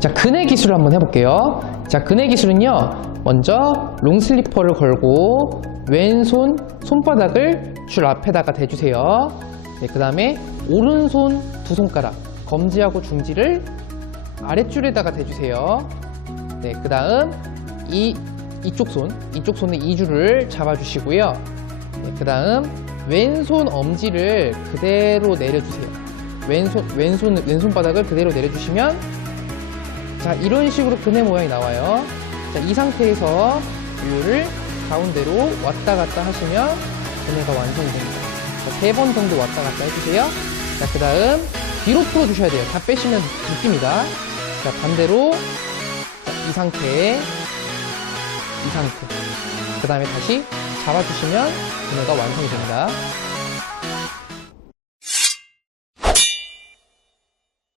자, 그네 기술을 한번 해볼게요. 자, 그네 기술은요, 먼저 롱슬리퍼를 걸고 왼손 손바닥을 줄 앞에다가 대주세요. 네, 그 다음에 오른손 두 손가락, 검지하고 중지를 아랫줄에다가 대주세요. 네, 그 다음 이 이쪽 손, 이쪽 손에 이 줄을 잡아주시고요. 네, 그 다음 왼손 엄지를 그대로 내려주세요. 왼손 왼손 왼손 바닥을 그대로 내려주시면 자 이런 식으로 그네 모양이 나와요. 자 이 상태에서 이를 가운데로 왔다 갔다 하시면 그네가 완성이 됩니다. 세번 정도 왔다 갔다 해주세요. 자 그 다음 뒤로 풀어주셔야 돼요. 다 빼시면 묶입니다. 자 반대로 자, 이 상태 이 상태 그 다음에 다시 잡아주시면 그네가 완성이 됩니다.